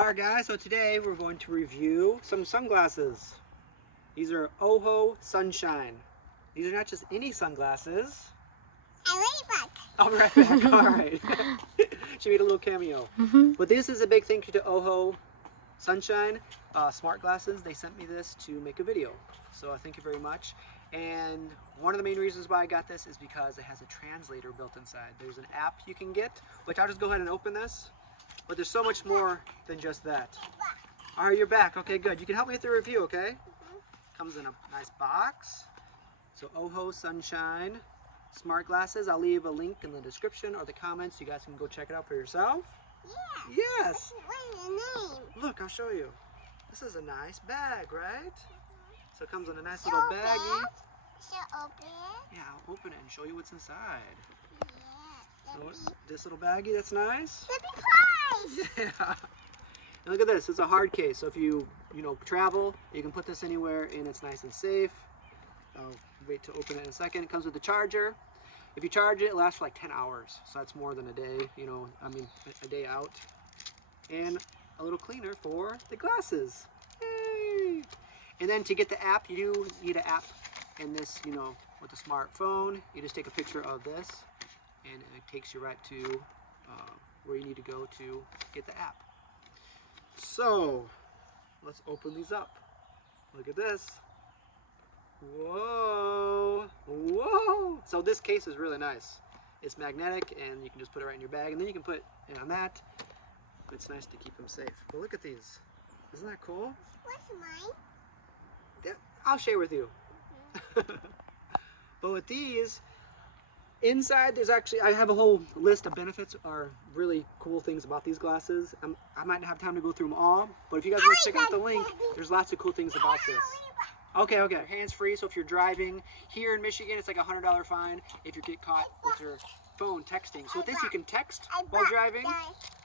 Alright guys, so today we're going to review some sunglasses. These are OHO Sunshine. These are not just any sunglasses. I'll be right back. Alright. She made a little cameo. But this is a big thank you to OHO Sunshine smart glasses. They sent me this to make a video. So thank you very much. And one of the main reasons why I got this is because it has a translator built inside. There's an app you can get, which I'll just go ahead and open this. But there's so much more than just that. Alright, you're back. Okay, good. You can help me with the review, okay? Comes in a nice box. So OHO Sunshine smart glasses. I'll leave a link in the description or the comments. You guys can go check it out for yourself. Yeah. Yes. What's the name? Look, I'll show you. This is a nice bag, right? So it comes in a nice little baggie. Should open it? Yeah, I'll open it and show you what's inside. Yeah. So this little baggie, that's nice. The prize. Yeah. And look at this. It's a hard case. So if you travel, you can put this anywhere and it's nice and safe. I'll wait to open it in a second. It comes with a charger. If you charge it, it lasts for like 10 hours. So that's more than a day, a day out. And a little cleaner for the glasses. Yay! And then to get the app, you do need an app. And this, with a smartphone, you just take a picture of this and it takes you right to where you need to go to get the app. So let's open these up. Look at this. Whoa, whoa. So this case is really nice. It's magnetic and you can just put it right in your bag and then you can put it on that. It's nice to keep them safe. But look at these. Isn't that cool? What's mine? Yeah, I'll share with you. But with these, inside there's actually, I have a whole list of benefits or really cool things about these glasses. I might not have time to go through them all, but if you guys want to check out the link, there's lots of cool things about this. Okay. Hands-free, so if you're driving here in Michigan, it's like a $100 fine if you get caught with your phone texting. So with this, you can text while driving.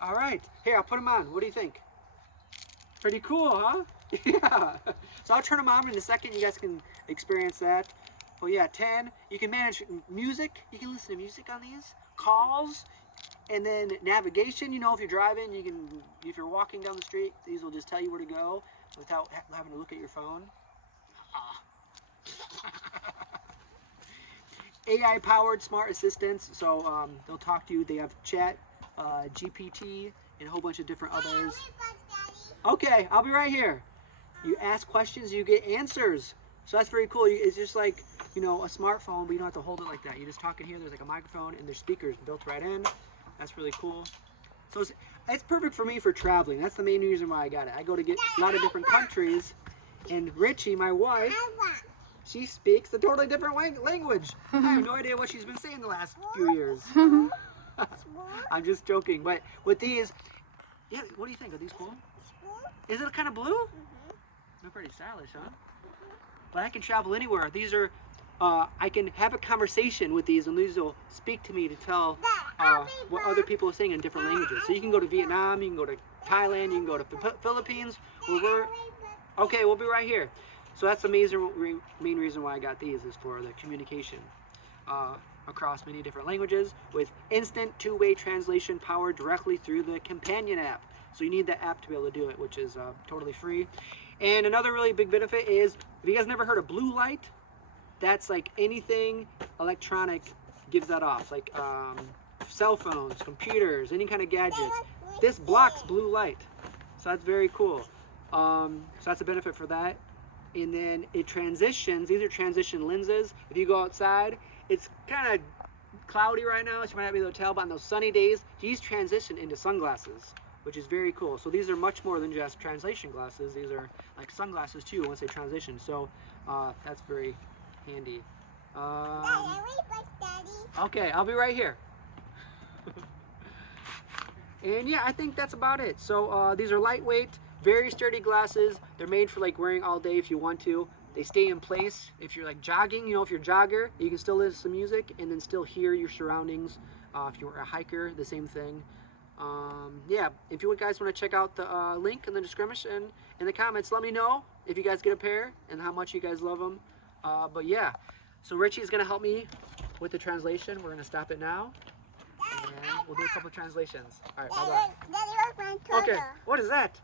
All right. Here, I'll put them on. What do you think? Pretty cool, huh? Yeah. So I'll turn them on in a second. You guys can experience that. Well, yeah, 10. You can manage music. You can listen to music on these. Calls. And then navigation. If you're driving, if you're walking down the street, these will just tell you where to go without having to look at your phone. AI-powered smart assistants. So they'll talk to you. They have chat, GPT, and a whole bunch of different others. Okay, I'll be right here. You ask questions, you get answers. So that's very cool. It's just like, a smartphone, but you don't have to hold it like that. You just talk in here, there's like a microphone, and there's speakers built right in. That's really cool. So it's perfect for me for traveling. That's the main reason why I got it. I go to get a lot of different countries, and Richie, my wife, she speaks a totally different language. I have no idea what she's been saying the last few years. I'm just joking, but with these, yeah, what do you think? Are these cool? Is it kind of blue? They're pretty stylish, huh? But I can travel anywhere. These are, I can have a conversation with these, and these will speak to me to tell what other people are saying in different languages. So you can go to Vietnam, you can go to Thailand, you can go to the Philippines. Okay, we'll be right here. So that's the main reason why I got these is for the communication across many different languages with instant two-way translation powered directly through the companion app. So you need the app to be able to do it, which is totally free. And another really big benefit is, if you guys never heard of blue light, that's like anything electronic gives that off. Like cell phones, computers, any kind of gadgets. This blocks blue light. So that's very cool. So that's a benefit for that. And then it transitions. These are transition lenses. If you go outside, it's kind of cloudy right now, so you might not be able to tell, but on those sunny days, these transition into sunglasses, which is very cool. So these are much more than just translation glasses. These are like sunglasses too once they transition. So that's very handy. Okay, I'll be right here. And yeah, I think that's about it. So these are lightweight, very sturdy glasses. They're made for like wearing all day if you want to. They stay in place. If you're like jogging, if you're a jogger, you can still listen to music and then still hear your surroundings. If you're a hiker, the same thing. Yeah, if you guys want to check out the link in the description, in the comments, let me know if you guys get a pair and how much you guys love them. But yeah, so Richie's going to help me with the translation. We're going to stop it now. And we'll do a couple of translations. All right, bye-bye. Daddy, Okay, what is that?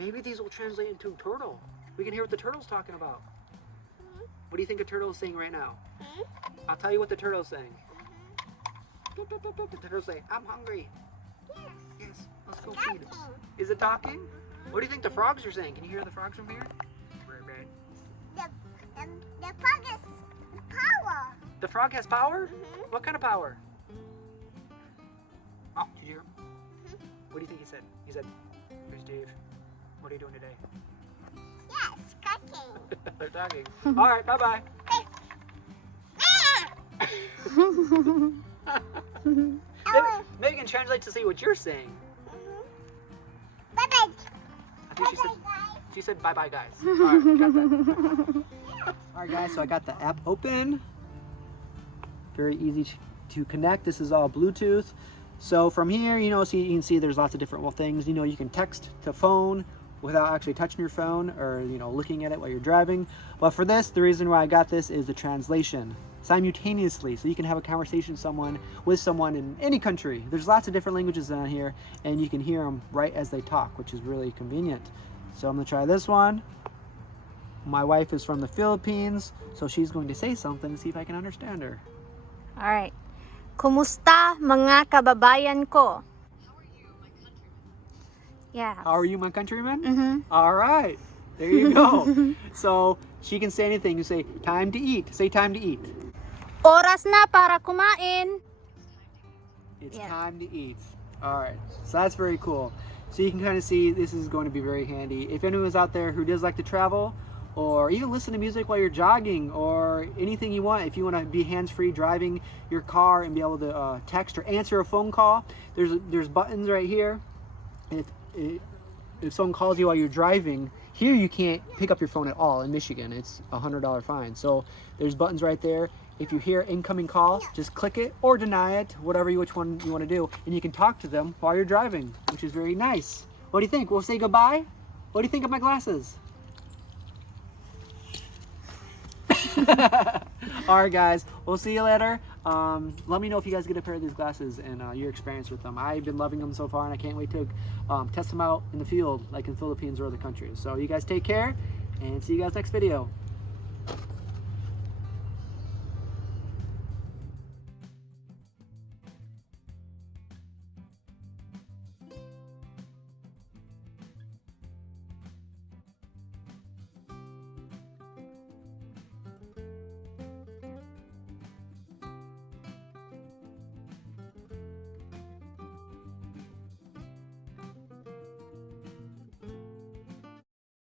Maybe these will translate into turtle. We can hear what the turtle's talking about. What do you think a turtle is saying right now? I'll tell you what the turtle's saying. The turtle's saying, I'm hungry. Yes, let's go feed. Is it talking? What do you think the frogs are saying? Can you hear the frogs from here? The frog is power. The frog has power? What kind of power? Oh, did you hear him? What do you think he said? He said, here's Dave. What are you doing today? Yes, cooking. They're talking. All right, bye-bye. Maybe you can translate to see what you're saying. Bye-bye. I think Bye-bye, she said bye-bye, guys. All right, got that. All right, guys, so I got the app open. Very easy to connect. This is all Bluetooth. So from here, you know, so you can see there's lots of different things. You know, you can text to phone without actually touching your phone or, you know, looking at it while you're driving. But for this, the reason why I got this is the translation simultaneously, so you can have a conversation with someone in any country. There's lots of different languages on here, and you can hear them right as they talk, which is really convenient. So I'm gonna try this one. My wife is from the Philippines, so she's going to say something to see if I can understand her. All right. Kumusta mga kababayan ko? Yeah. How are you, my countrymen? Mm-hmm. All right, there you go. So she can say anything. You say time to eat. Say time to eat. Oras na para kumain. It's Yeah. time to eat. All right, so that's very cool. So you can kind of see this is going to be very handy. If anyone's out there who does like to travel, or even listen to music while you're jogging, or anything you want, if you want to be hands-free driving your car and be able to text or answer a phone call, there's buttons right here. If someone calls you while you're driving, here you can't pick up your phone at all in Michigan. It's a $100 fine. So there's buttons right there. If you hear incoming call, just click it or deny it, which one you want to do, and you can talk to them while you're driving, which is very nice. What do you think? We'll say goodbye. What do you think of my glasses? All right, guys, we'll see you later. Let me know if you guys get a pair of these glasses and your experience with them. I've been loving them so far, and I can't wait to test them out in the field, like in the Philippines or other countries. So you guys take care, and see you guys next video.